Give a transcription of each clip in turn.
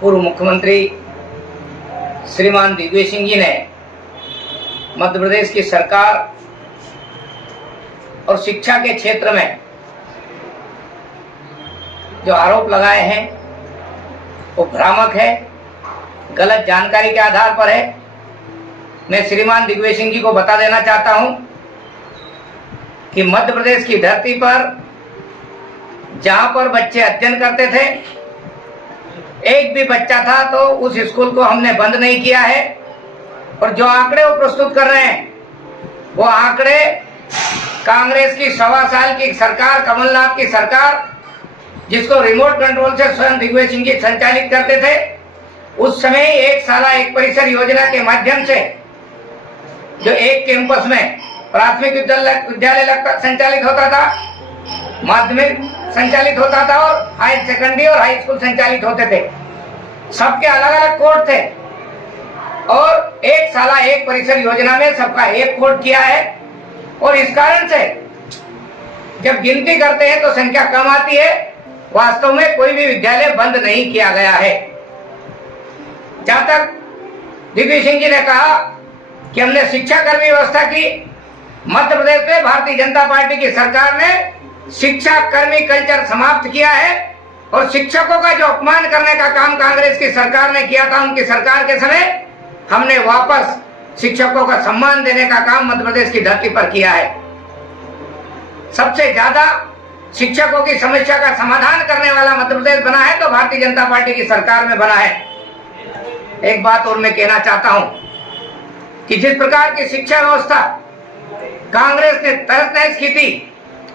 पूर्व मुख्यमंत्री श्रीमान दिग्विजय सिंह जी ने मध्य प्रदेश की सरकार और शिक्षा के क्षेत्र में जो आरोप लगाए हैं वो भ्रामक है, गलत जानकारी के आधार पर है। मैं श्रीमान दिग्विजय सिंह जी को बता देना चाहता हूं कि मध्य प्रदेश की धरती पर जहां पर बच्चे अध्ययन करते थे, एक भी बच्चा था तो उस स्कूल को हमने बंद नहीं किया है। और जो आंकड़े वो प्रस्तुत कर रहे हैं वो आंकड़े कांग्रेस की 1.25 साल की सरकार, कमलनाथ की सरकार, जिसको रिमोट कंट्रोल से स्वयं दिग्विजय सिंह जी संचालित करते थे, उस समय एक साला एक परिसर योजना के माध्यम से जो एक कैंपस में प्राथमिक विद्यालय संचालित होता था, माध्यमिक संचालित होता था और हायर सेकेंडरी और हाई स्कूल संचालित होते थे। सबके अलग अलग कोड थे और एक साला एक परिसर योजना में सबका एक कोड किया है। और इस कारण से जब गिनती करते हैं तो संख्या कम आती है। वास्तव में कोई भी विद्यालय बंद नहीं किया गया है। जहां तक दिग्विजय सिंह जी ने कहा कि हमने शिक्षा कर्मी व्यवस्था की, मध्य प्रदेश में भारतीय जनता पार्टी की सरकार ने शिक्षा कर्मी कल्चर समाप्त किया है और शिक्षकों का जो अपमान करने का काम कांग्रेस की सरकार ने किया था, उनकी सरकार के समय हमने वापस शिक्षकों का सम्मान देने का काम मध्य प्रदेश की धरती पर किया है। सबसे ज्यादा शिक्षकों की समस्या का समाधान करने वाला मध्य प्रदेश बना है तो भारतीय जनता पार्टी की सरकार में बना है। एक बात और मैं कहना चाहता हूं कि जिस प्रकार की शिक्षा व्यवस्था कांग्रेस ने तहस नहस की थी,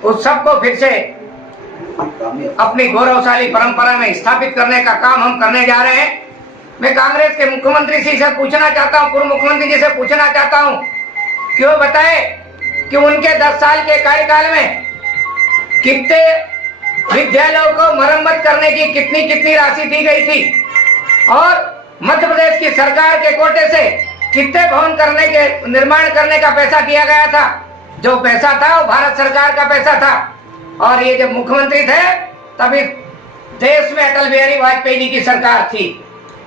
उस सबको फिर से अपनी गौरवशाली परंपरा में स्थापित करने का काम हम करने जा रहे हैं। मैं कांग्रेस के मुख्यमंत्री से पूछना चाहता हूं, पूर्व मुख्यमंत्री जी से पूछना चाहता हूं कि वो बताए कि उनके 10 साल के कार्यकाल में कितने विद्यालयों को मरम्मत करने की कितनी राशि दी गई थी और मध्य प्रदेश की सरकार के कोटे से कितने भवन करने के निर्माण करने का पैसा दिया गया था। जो पैसा था वो भारत सरकार का पैसा था। और ये जब मुख्यमंत्री थे तभी देश में अटल बिहारी वाजपेयी जी की सरकार थी।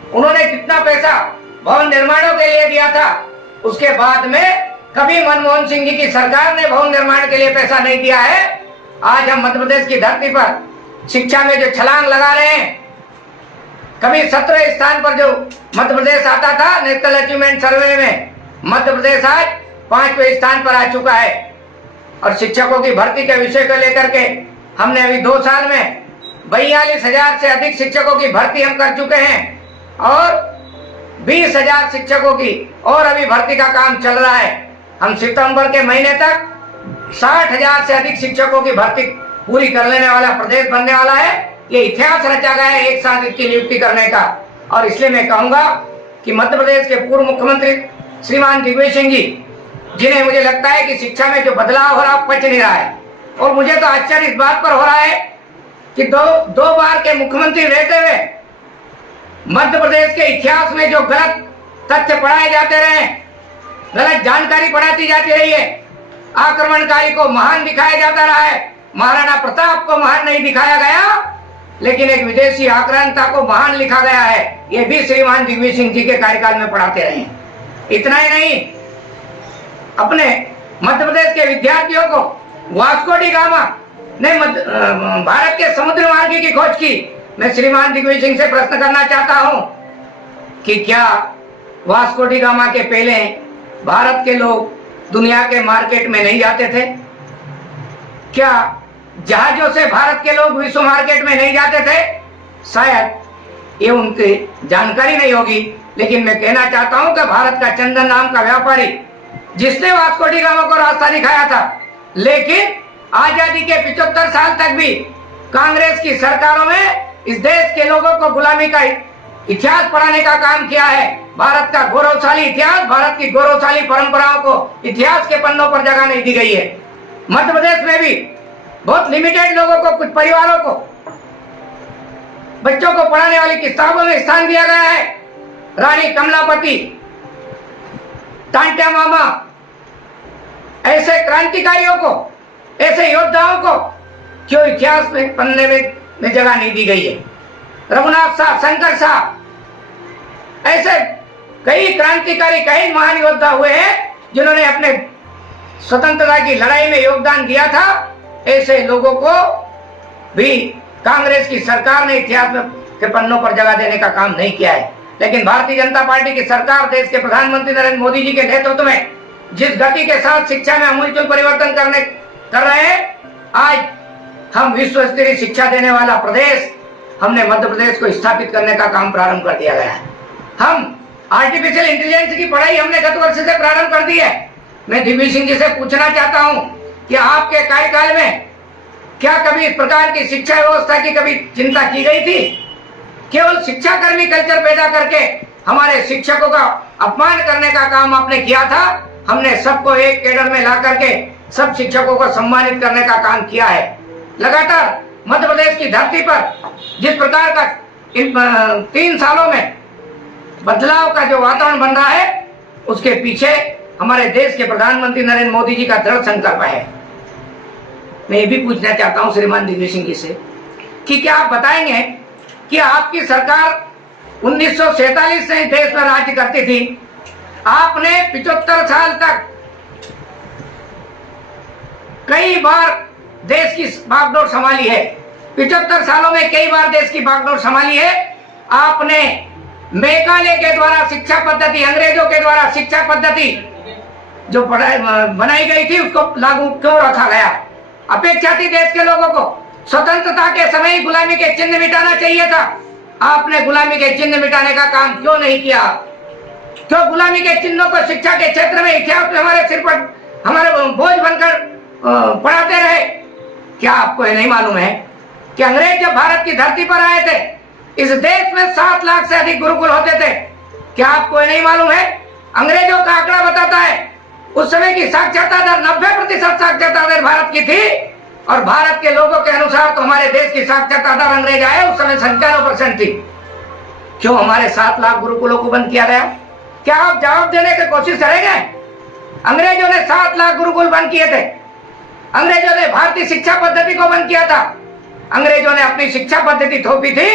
उन्होंने कितना पैसा भवन निर्माणों के लिए दिया था, उसके बाद में कभी मनमोहन सिंह जी की सरकार ने भवन निर्माण के लिए पैसा नहीं दिया है। आज हम मध्य प्रदेश की धरती पर शिक्षा में जो छलांग लगा रहे हैं, कभी 17वें स्थान पर जो मध्य प्रदेश आता था नेशनल अचीवमेंट सर्वे में, मध्य प्रदेश आज 5वें स्थान पर आ चुका है। और शिक्षकों की भर्ती के विषय को लेकर के हमने अभी 2 साल में 42,000 से अधिक शिक्षकों की भर्ती हम कर चुके हैं और 20,000 शिक्षकों की और अभी भर्ती का काम चल रहा है। हम सितंबर के महीने तक 60,000 से अधिक शिक्षकों की भर्ती पूरी कर लेने वाला प्रदेश बनने वाला है। ये इतिहास रचा गया है एक साथ इसकी नियुक्ति करने का। और इसलिए मैं कहूंगा कि मध्य प्रदेश के पूर्व मुख्यमंत्री श्रीमान दिग्विजय सिंह जी, जिन्हें मुझे लगता है कि शिक्षा में जो बदलाव हो रहा पच नहीं रहा है। और मुझे तो आश्चर्य इस बात पर हो रहा है कि दो बार के मुख्यमंत्री रहते हुए मध्य प्रदेश के इतिहास में जो गलत तथ्य पढ़ाए जाते रहे, गलत जानकारी पढ़ाती जाती रही है, आक्रमणकारी को महान दिखाया जाता रहा है, महाराणा प्रताप को महान नहीं दिखाया गया, लेकिन एक विदेशी आक्रांता को महान लिखा गया है। ये भी श्रीमान दिग्विजय सिंह जी के कार्यकाल में पढ़ाते रहे। इतना ही नहीं, अपने मध्य प्रदेश के विद्यार्थियों को वास्को डी गामा ने भारत के समुद्र मार्ग की खोज की। मैं श्रीमान दिग्विजय सिंह से प्रश्न करना चाहता हूं कि क्या वास्को डी गामा के पहले भारत के लोग दुनिया के मार्केट में नहीं जाते थे? क्या जहाजों से भारत के लोग विश्व मार्केट में नहीं जाते थे? शायद ये उनकी जानकारी नहीं होगी, लेकिन मैं कहना चाहता हूं कि भारत का चंदन नाम का व्यापारी जिसने वास्को डी गामा को रास्ता दिखाया था, लेकिन आजादी के 75 साल तक भी कांग्रेस की सरकारों में इस देश के लोगों को गुलामी का इतिहास पढ़ाने का काम किया है। भारत का गौरवशाली इतिहास, भारत की गौरवशाली परंपराओं को इतिहास के पन्नों पर जगह नहीं दी गई है। मध्य प्रदेश में भी बहुत लिमिटेड लोगों को, कुछ परिवारों को, बच्चों को पढ़ाने वाली किताबों में स्थान दिया गया है। रानी कमलापति, टांट्या मामा, ऐसे क्रांतिकारियों को, ऐसे योद्धाओं को क्यों इतिहास में पन्ने में जगह नहीं दी गई है? रघुनाथ साहब, शंकर साहब, ऐसे कई क्रांतिकारी, कई महान योद्धा हुए हैं जिन्होंने अपने स्वतंत्रता की लड़ाई में योगदान दिया था। ऐसे लोगों को भी कांग्रेस की सरकार ने इतिहास के पन्नों पर जगह देने का काम नहीं किया है। लेकिन भारतीय जनता पार्टी की सरकार, देश के प्रधानमंत्री नरेंद्र मोदी जी के नेतृत्व में जिस गति के साथ शिक्षा में अमूलचूल परिवर्तन कर रहे हैं, आज हम विश्व स्तरीय शिक्षा देने वाला प्रदेश, हमने मध्य प्रदेश को स्थापित करने का काम प्रारंभ कर दिया गया है। हम आर्टिफिशियल इंटेलिजेंस की पढ़ाई हमने गत वर्ष से प्रारंभ कर दी है। मैं दिग्विजय सिंह जी से पूछना चाहता हूं कि आपके कार्यकाल में क्या कभी इस प्रकार की शिक्षा व्यवस्था की कभी चिंता की गई थी? केवल शिक्षा कर्मी कल्चर पैदा करके हमारे शिक्षकों का अपमान करने का काम आपने किया था। हमने सबको एक कैडर में ला करके सब शिक्षकों को सम्मानित करने का काम किया है। लगातार मध्य प्रदेश की धरती पर जिस प्रकार का इन 3 सालों में बदलाव का जो वातावरण बन रहा है, उसके पीछे हमारे देश के प्रधानमंत्री नरेंद्र मोदी जी का दृढ़ संकल्प है। मैं ये भी पूछना चाहता हूं श्रीमान दिग्विजय सिंह जी से कि क्या आप बताएंगे कि आपकी सरकार 1947 से देश में राज्य करती थी, आपने 75 साल तक कई बार देश की बागडोर संभाली है। 75 सालों में कई बार देश की बागडोर संभाली है। आपने मेघालय के द्वारा शिक्षा पद्धति, अंग्रेजों के द्वारा शिक्षा पद्धति जो बनाई गई थी, उसको लागू क्यों रखा गया? अपेक्षा थी देश के लोगों को स्वतंत्रता के समय गुलामी के चिन्ह मिटाना चाहिए था। आपने गुलामी के चिन्ह मिटाने का काम क्यों नहीं किया? क्यों गुलामी के चिन्हों को शिक्षा के क्षेत्र में, इतिहास में हमारे सिर पर हमारे बोझ बनकर पढ़ाते रहे? क्या आपको ये नहीं मालूम है कि अंग्रेज जब भारत की धरती पर आए थे, इस देश में 7 लाख से अधिक गुरुकुल होते थे? क्या आपको ये नहीं मालूम है? अंग्रेजों का आंकड़ा बताता है उस समय की साक्षरता दर 90% साक्षरता दर भारत की थी, और भारत के लोगों के अनुसार तो हमारे देश की साक्षरता दर अंग्रेज आए उस समय 95% थी। क्यों हमारे 7 लाख गुरुकुलों को बंद किया गया? क्या आप जवाब देने की कोशिश करेंगे? अंग्रेजों ने 7 लाख गुरुकुल बंद किए थे। अंग्रेजों ने भारतीय शिक्षा पद्धति को बंद किया था। अंग्रेजों ने अपनी शिक्षा पद्धति थोपी थी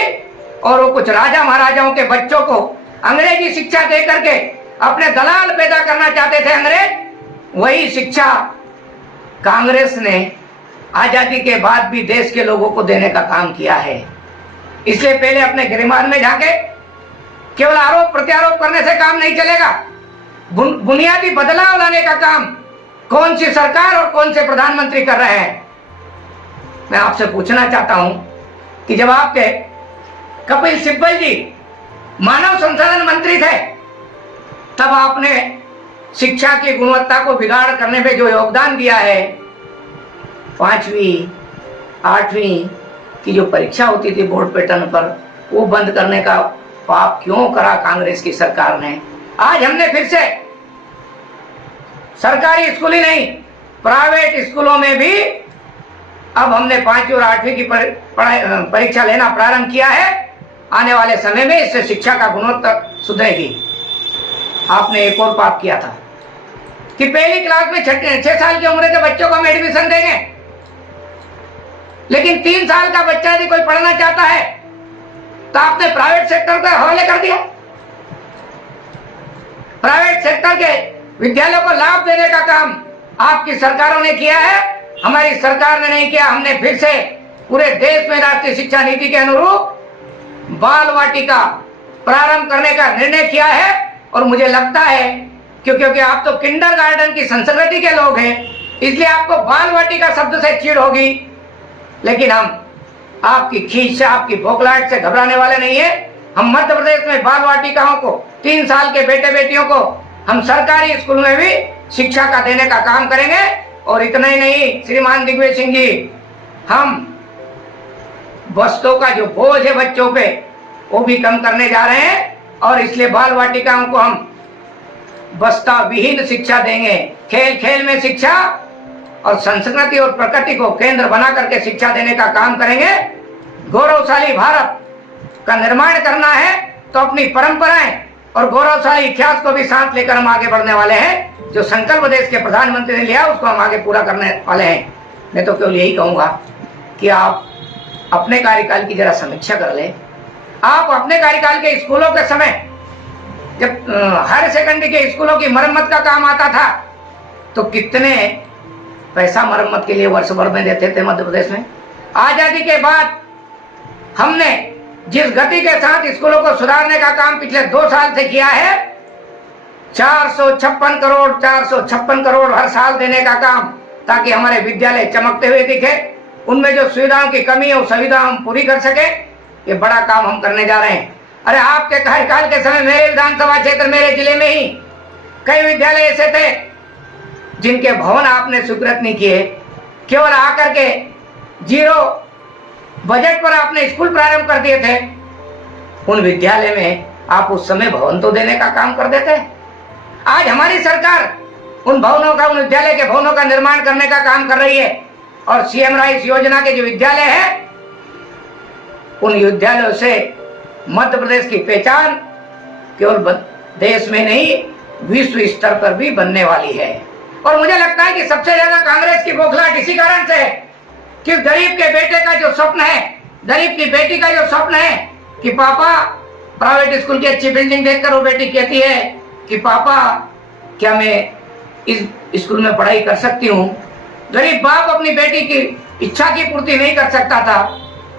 और वो कुछ राजा महाराजाओं के बच्चों को अंग्रेजी शिक्षा दे करके अपने दलाल पैदा करना चाहते थे अंग्रेज। वही शिक्षा कांग्रेस ने आजादी के बाद भी देश के लोगों को देने का काम किया है। इसलिए पहले अपने गिरमान में जाके केवल आरोप प्रत्यारोप करने से काम नहीं चलेगा। बुनियादी बदलाव लाने का काम कौन सी सरकार और कौन से प्रधानमंत्री कर रहे हैं? मैं आपसे पूछना चाहता हूं कि जब आपके कपिल सिब्बल जी मानव संसाधन मंत्री थे, तब आपने शिक्षा की गुणवत्ता को बिगाड़ करने में जो योगदान दिया है, 5वीं 8वीं की जो परीक्षा होती थी बोर्ड पैटर्न पर, वो बंद करने का पाप क्यों करा कांग्रेस की सरकार ने? आज हमने फिर से सरकारी स्कूल ही नहीं, प्राइवेट स्कूलों में भी अब हमने 5वीं और 8वीं की परीक्षा लेना प्रारंभ किया है। आने वाले समय में इससे शिक्षा का गुणवत्ता सुधरेगी। आपने एक और पाप किया था कि पहली क्लास में 6 साल की उम्र के बच्चों को हम एडमिशन देंगे, लेकिन 3 साल का बच्चा यदि कोई पढ़ना चाहता है तो आपने प्राइवेट सेक्टर का हवाले कर दिया। प्राइवेट सेक्टर के विद्यालयों को लाभ देने का काम आपकी सरकारों ने किया है, हमारी सरकार ने नहीं किया। हमने फिर से पूरे देश में राष्ट्रीय शिक्षा नीति के अनुरूप बाल वाटिका प्रारंभ करने का निर्णय किया है। और मुझे लगता है क्योंकि आप तो किंडरगार्टन की संस्कृति के लोग हैं, इसलिए आपको बाल वाटिका शब्द से चिढ़ होगी, लेकिन हम आपकी खींच से, आपकी भोखलाहट से घबराने वाले नहीं है। हम मध्य प्रदेश में बाल वाटिकाओं को, 3 साल के बेटे बेटियों को हम सरकारी स्कूल में भी शिक्षा का देने का काम करेंगे। और इतना ही नहीं श्रीमान दिग्विजय सिंह जी, हम बस्तों का जो बोझ है बच्चों पे, वो भी कम करने जा रहे हैं। और इसलिए बाल वाटिकाओं को हम बस्ता विहीन शिक्षा देंगे। खेल खेल में शिक्षा और संस्कृति और प्रकृति को केंद्र बना करके शिक्षा देने का काम करेंगे। गौरवशाली भारत का निर्माण करना है तो अपनी परंपराएं और गौरवशाली इतिहास को भी साथ लेकर हम आगे बढ़ने वाले हैं। जो संकल्प देश के प्रधानमंत्री ने लिया उसको हम आगे पूरा करने वाले हैं। मैं तो केवल यही कहूंगा कि आप अपने कार्यकाल की जरा समीक्षा कर ले। आप अपने कार्यकाल के स्कूलों के समय जब हायर सेकेंडरी के स्कूलों की मरम्मत का काम आता था तो कितने पैसा मरम्मत के लिए वर्ष भर में देते थे मध्य प्रदेश में। आजादी के बाद हमने जिस गति के साथ स्कूलों को सुधारने का काम पिछले 2 साल से किया है, 456 करोड़ हर साल देने का काम, ताकि हमारे विद्यालय चमकते हुए दिखे, उनमें जो सुविधाओं की कमी है वो सुविधा हम पूरी कर सके। ये बड़ा काम हम करने जा रहे हैं। अरे आपके कार्यकाल के समय मेरे विधानसभा क्षेत्र, मेरे जिले में ही कई विद्यालय ऐसे थे जिनके भवन आपने स्वीकृत नहीं किए। केवल आकर के 0 बजट पर आपने स्कूल प्रारंभ कर दिए थे। उन विद्यालय में आप उस समय भवन तो देने का काम कर देते। आज हमारी सरकार उन भवनों का, उन विद्यालय के भवनों का निर्माण करने का काम कर रही है। और सीएम राइस योजना के जो विद्यालय है, उन विद्यालयों से मध्य प्रदेश की पहचान केवल देश में नहीं, विश्व स्तर पर भी बनने वाली है। और मुझे लगता है कि सबसे ज्यादा कांग्रेस की बौखलाहट इसी कारण से है कि गरीब के बेटे का जो स्वप्न है, गरीब की बेटी का जो स्वप्न है कि पापा, प्राइवेट स्कूल की अच्छी बिल्डिंग देखकर वो बेटी कहती है कि पापा क्या मैं इस स्कूल में पढ़ाई कर सकती हूँ। गरीब बाप अपनी बेटी की इच्छा की पूर्ति नहीं कर सकता था।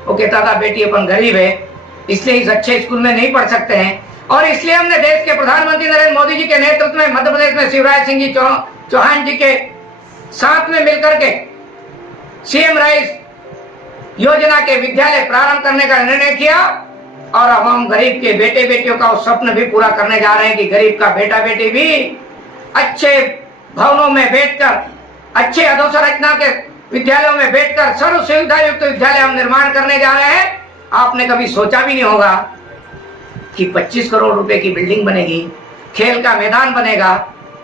वो कहता था बेटी अपन गरीब है, इसलिए इस अच्छे स्कूल में नहीं पढ़ सकते हैं। और इसलिए हमने देश के प्रधानमंत्री नरेंद्र मोदी जी के नेतृत्व में मध्य प्रदेश में शिवराज सिंह जी चौहान जी के साथ में मिलकर के सीएम राइस योजना के विद्यालय प्रारंभ करने का निर्णय किया। और अब हम गरीब के बेटे बेटियों का स्वप्न भी पूरा करने जा रहे हैं कि गरीब का बेटा बेटी भी अच्छे भवनों में बैठकर, अच्छे अधोसंरचना के विद्यालयों में बैठकर सर्व सुविधा युक्त विद्यालय हम निर्माण करने जा रहे हैं। आपने कभी सोचा भी नहीं होगा कि 25 करोड़ रुपए की बिल्डिंग बनेगी, खेल का मैदान बनेगा,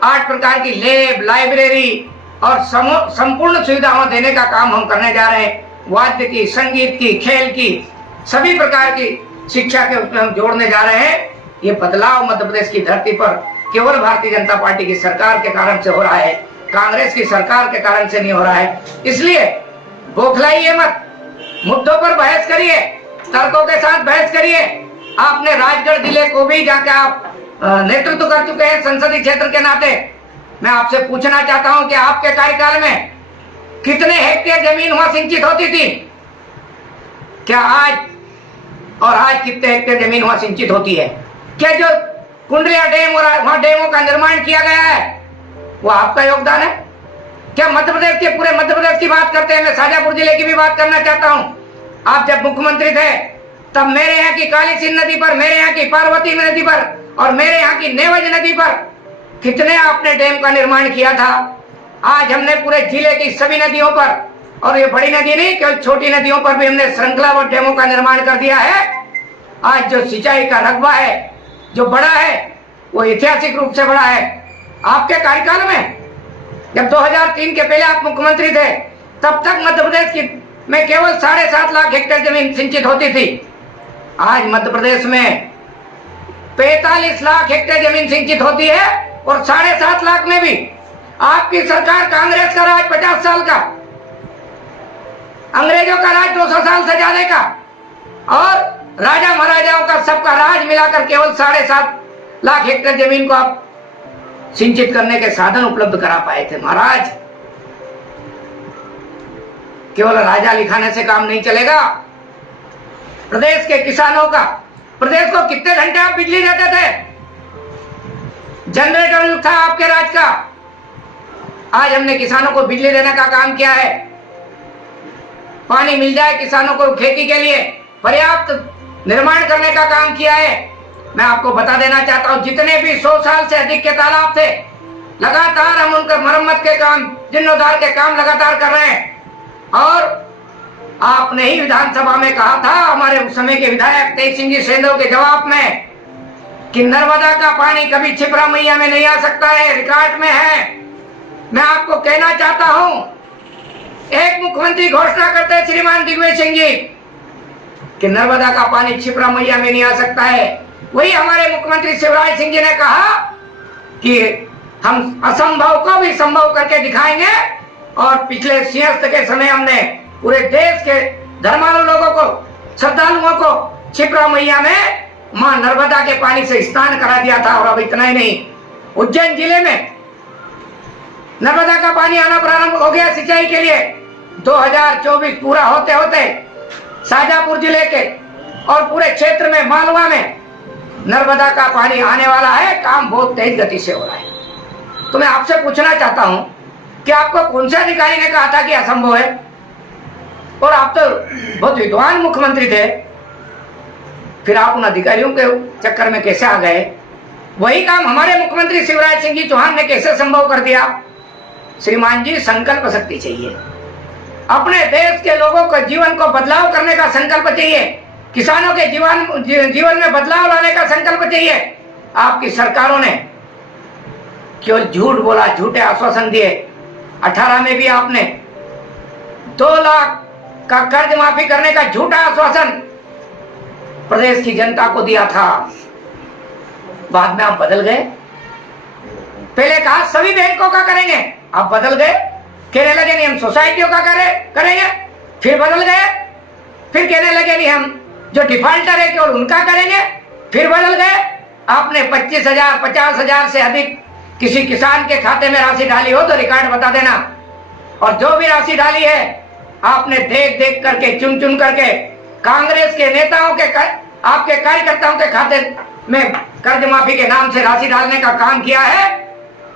8 प्रकार की लैब, लाइब्रेरी और संपूर्ण सुविधाओं देने का काम हम करने जा रहे हैं। वाद्य की, संगीत की, खेल की, सभी प्रकार की शिक्षा के उसमें हम जोड़ने जा रहे हैं। ये बदलाव मध्य प्रदेश की धरती पर केवल भारतीय जनता पार्टी की सरकार के कारण से हो रहा है, कांग्रेस की सरकार के कारण से नहीं हो रहा है। इसलिए बौखलाइए मत, मुद्दों पर बहस करिए, तर्कों के साथ बहस करिए। आपने राजगढ़ जिले को भी जाकर आप नेतृत्व कर चुके हैं संसदीय क्षेत्र के नाते। मैं आपसे पूछना चाहता हूं कि आपके कार्यकाल में कितने हेक्टेयर जमीन वहां सिंचित होती थी? क्या आज कितने हेक्टेयर जमीन वहां सिंचित होती है? क्या जो कुंडलिया डैम और वहां डैमों का निर्माण किया गया है वो आपका योगदान है? क्या मध्य प्रदेश के, पूरे मध्य प्रदेश की बात करते हैं, मैं शाजापुर जिले की भी बात करना चाहता हूं। आप जब मुख्यमंत्री थे तब मेरे यहाँ की काली सिंध नदी पर, मेरे यहाँ की पार्वती नदी पर और मेरे यहाँ की नेवज नदी पर कितने आपने डैम का निर्माण किया था। आज हमने पूरे जिले की सभी नदियों पर, और ये बड़ी नदी नहीं केवल छोटी नदियों पर भी हमने श्रृंखलाबद्ध डैमों का निर्माण कर दिया है। आज जो सिंचाई का रकबा है, जो बड़ा है, वो ऐतिहासिक रूप से बड़ा है। आपके कार्यकाल में जब 2003 के पहले आप मुख्यमंत्री थे तब तक मध्य प्रदेश की में केवल 7.5 लाख हेक्टेयर जमीन सिंचित होती थी। आज मध्य प्रदेश में 45 लाख हेक्टेयर जमीन सिंचित होती है और 7.5 लाख में भी आपकी सरकार, कांग्रेस का राज 50 साल का, अंग्रेजों का राज 200 साल से ज्यादा का और राजा महाराजाओं का सबका राज मिलाकर केवल 7.5 लाख हेक्टेयर जमीन को आप सिंचित करने के साधन उपलब्ध करा पाए थे। महाराज, केवल राजा लिखाने से काम नहीं चलेगा। प्रदेश के किसानों का, प्रदेश को कितने घंटे आप बिजली देते थे? जनरेटर युग था आपके राज का। आज हमने किसानों को बिजली देने का काम किया है। पानी मिल जाए किसानों को खेती के लिए, पर्याप्त निर्माण करने का काम किया है। मैं आपको बता देना चाहता हूं, जितने भी 100 साल से अधिक के तालाब थे, लगातार हम उनका मरम्मत के काम, जीर्णोद्धार के काम लगातार कर रहे हैं। और आपने ही विधानसभा में कहा था, हमारे उस समय के विधायक तेज सिंह जी सेंधव के जवाब में, कि नर्मदा का पानी कभी क्षिप्रा मैया में नहीं आ सकता है, रिकॉर्ड में है। मैं आपको कहना चाहता हूं, एक मुख्यमंत्री घोषणा करते हैं श्रीमान दिग्विजय सिंह जी कि नर्मदा का पानी क्षिप्रा मैया में नहीं आ सकता है। वही हमारे मुख्यमंत्री शिवराज सिंह जी ने कहा कि हम असंभव को भी संभव करके दिखाएंगे। और पिछले सिंहस्थ के समय हमने पूरे देश के धर्मालु लोगों को, श्रद्धालुओं को क्षिप्रा मैया में मां नर्मदा के पानी से स्नान करा दिया था। और अब इतना ही नहीं, उज्जैन जिले में नर्मदा का पानी आना प्रारंभ हो गया सिंचाई के लिए। 2024 पूरा होते होते शाजापुर जिले के और पूरे क्षेत्र में, मालवा में नर्मदा का पानी आने वाला है। काम बहुत तेज गति से हो रहा है। तो मैं आपसे पूछना चाहता हूं कि आपको कौन से अधिकारी ने कहा था कि असंभव है? और आप तो बहुत विद्वान मुख्यमंत्री थे, फिर आप उन अधिकारियों के चक्कर में कैसे आ गए? वही काम हमारे मुख्यमंत्री शिवराज सिंह जी चौहान ने कैसे संभव कर दिया? श्रीमान जी, संकल्प शक्ति चाहिए। अपने देश के लोगों के जीवन को बदलाव करने का संकल्प चाहिए। किसानों के जीवन में बदलाव लाने का संकल्प चाहिए। आपकी सरकारों ने केवल झूठ बोला, झूठे आश्वासन दिए। 18 में भी आपने 2 लाख का कर्ज माफी करने का झूठा आश्वासन प्रदेश की जनता को दिया था। बाद में आप बदल गए। पहले कहा सभी बैंकों का करेंगे, आप बदल गए। कहने लगे नहीं हम सोसाइटियों का करेंगे, फिर बदल गए। फिर कहने लगे नहीं हम जो डिफॉल्टर है केवल उनका करेंगे, फिर बदल गए। आपने 25,000 50,000 से अधिक किसी किसान के खाते में राशि डाली हो तो रिकॉर्ड बता देना। और जो भी राशि डाली है आपने देख देख करके, चुन चुन करके कांग्रेस के नेताओं के, आपके कार्यकर्ताओं के खाते में कर्ज माफी के नाम से राशि डालने का काम किया है।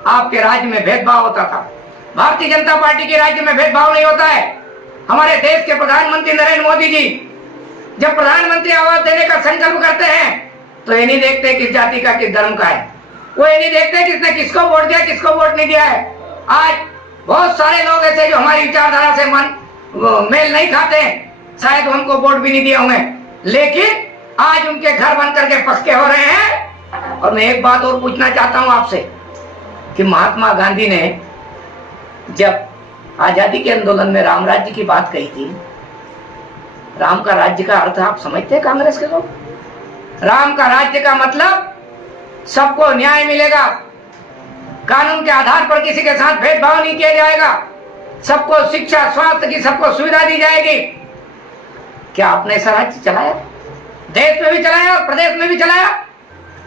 आपके राज्य में भेदभाव होता था। भारतीय जनता पार्टी के राज्य में भेदभाव नहीं होता है। हमारे देश के प्रधानमंत्री नरेंद्र मोदी जी जब प्रधानमंत्री आवास देने का संकल्प करते हैं तो ये नहीं देखते किस जाति का, किस धर्म का है। वो ये नहीं देखते किसने किसको वोट दिया, किसको वोट नहीं दिया है। आज बहुत सारे लोग ऐसे जो हमारी विचारधारा से मेल नहीं खाते हैं, शायद उनको वोट भी नहीं दिए होंगे, लेकिन आज उनके घर बन करके पक्के हो रहे हैं। और मैं एक बात और पूछना चाहता हूं आपसे कि महात्मा गांधी ने जब आजादी के आंदोलन में राम राज्य की बात कही थी, राम का राज्य का अर्थ आप समझते हैं कांग्रेस के लोग? राम का राज्य का मतलब सबको न्याय मिलेगा, कानून के आधार पर किसी के साथ भेदभाव नहीं किया जाएगा, सबको शिक्षा स्वास्थ्य की सबको सुविधा दी जाएगी। क्या आपने ऐसा राज्य चलाया? देश में भी चलाया और प्रदेश में भी चलाया।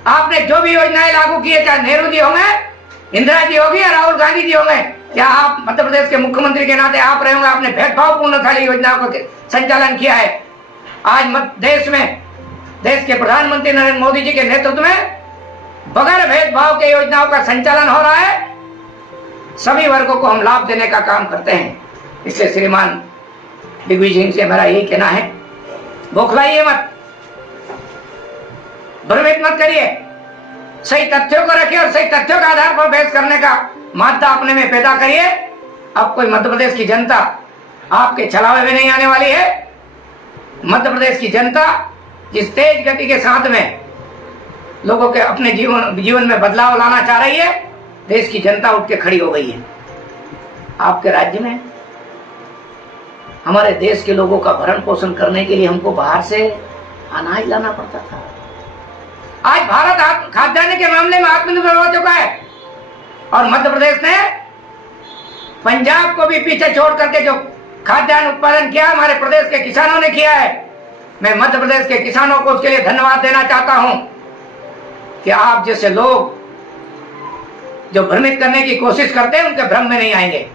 आपने जो भी योजनाएं लागू की है, चाहे नेहरू जी होंगे, इंदिरा जी होगी या राहुल गांधी जी होंगे, क्या आप मध्य प्रदेश के मुख्यमंत्री के नाते आप रहे होंगे, आपने भेदभावपूर्ण सारी योजनाओं का संचालन किया है। आज देश में देश के प्रधानमंत्री नरेंद्र मोदी जी के नेतृत्व में बगैर भेदभाव के योजनाओं का संचालन हो रहा है। सभी वर्गों को हम लाभ देने का काम करते हैं। इसलिए श्रीमान दिग्विजय सिंह से मेरा यही कहना है, बौखलाइए मत, भ्रमित मत करिए, सही तथ्यों को रखिए और सही तथ्यों के आधार पर बहस करने का मादा अपने में पैदा करिए। अब कोई मध्य प्रदेश की जनता आपके छलावे में नहीं आने वाली है। मध्य प्रदेश की जनता जिस तेज गति के साथ में लोगों के अपने जीवन में बदलाव लाना चाह रही है, देश की जनता उठ के खड़ी हो गई है। आपके राज्य में हमारे देश के लोगों का भरण पोषण करने के लिए हमको बाहर से अनाज लाना पड़ता था। आज भारत खाद्यान्न के मामले में आत्मनिर्भर हो चुका है और मध्य प्रदेश ने पंजाब को भी पीछे छोड़ करके जो खाद्यान्न उत्पादन किया हमारे प्रदेश के किसानों ने किया है। मैं मध्य प्रदेश के किसानों को उसके लिए धन्यवाद देना चाहता हूं कि आप जैसे लोग जो भ्रमित करने की कोशिश करते हैं उनके भ्रम में नहीं आएंगे।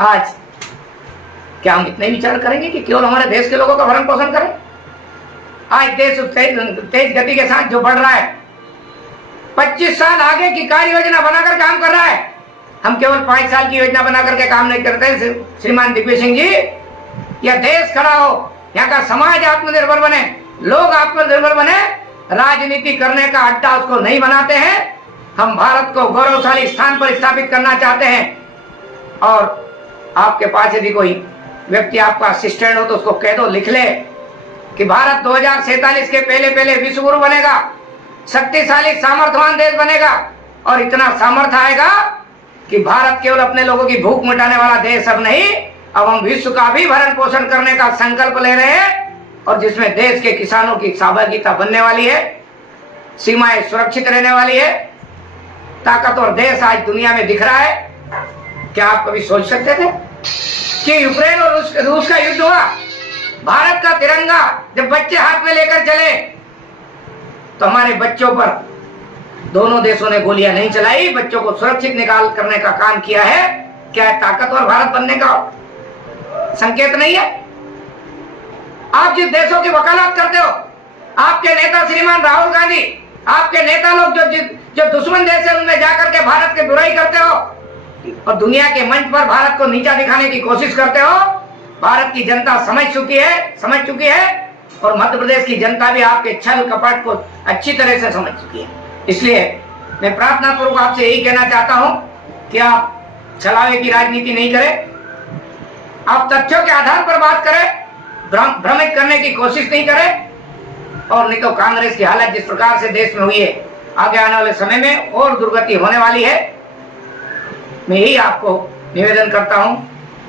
आज क्या हम इतने विचार करेंगे कि केवल हमारे देश के लोगों का भरण पोषण करें? आज देश तेज गति के साथ जो बढ़ रहा है, 25 साल आगे की कार्य योजना बनाकर काम कर रहा है। हम केवल 5 साल की योजना बना करके काम नहीं करते। श्रीमान दिग्विजय सिंह जी, यह देश खड़ा हो, यहाँ का समाज आत्मनिर्भर बने, लोग आत्मनिर्भर बने, राजनीति करने का अड्डा उसको नहीं बनाते हैं। हम भारत को गौरवशाली स्थान पर स्थापित करना चाहते हैं। और आपके पास यदि कोई व्यक्ति आपका असिस्टेंट हो तो उसको कह दो, लिख ले कि भारत 2047 के पहले विश्व गुरु बनेगा, शक्तिशाली सामर्थ्यवान देश बनेगा और इतना सामर्थ्य आएगा कि भारत केवल अपने लोगों की भूख मिटाने वाला देश अब नहीं, अब हम विश्व का भी भरण पोषण करने का संकल्प ले रहे हैं और जिसमें देश के किसानों की सहभागिता बनने वाली है, सीमाएं सुरक्षित रहने वाली है। ताकतवर देश आज दुनिया में दिख रहा है। क्या आप कभी सोच सकते थे कि यूक्रेन और रूस का युद्ध हुआ भारत का तिरंगा जब बच्चे हाथ में लेकर चले तो हमारे बच्चों पर दोनों देशों ने गोलियां नहीं चलाई, बच्चों को सुरक्षित निकाल करने का काम किया है। क्या है ताकतवर भारत बनने का संकेत नहीं है? आप जिस देशों की वकालत करते हो, आपके नेता श्रीमान राहुल गांधी, आपके नेता लोग जो दुश्मन देश है उनमें जाकर के भारत की बुराई करते हो और दुनिया के मंच पर भारत को नीचा दिखाने की कोशिश करते हो, भारत की जनता समझ चुकी है और मध्य प्रदेश की जनता भी आपके छल कपट को अच्छी तरह से समझ चुकी है। इसलिए मैं प्रार्थना पूर्वक आपसे यही कहना चाहता हूं कि आप छलावे की राजनीति नहीं करें, आप तथ्यों के आधार पर बात करें, भ्रमित करने की कोशिश नहीं करें। और नहीं तो कांग्रेस की हालत जिस प्रकार से देश में हुई है, आगे आने वाले समय में और दुर्गति होने वाली है। मैं यही आपको निवेदन करता हूं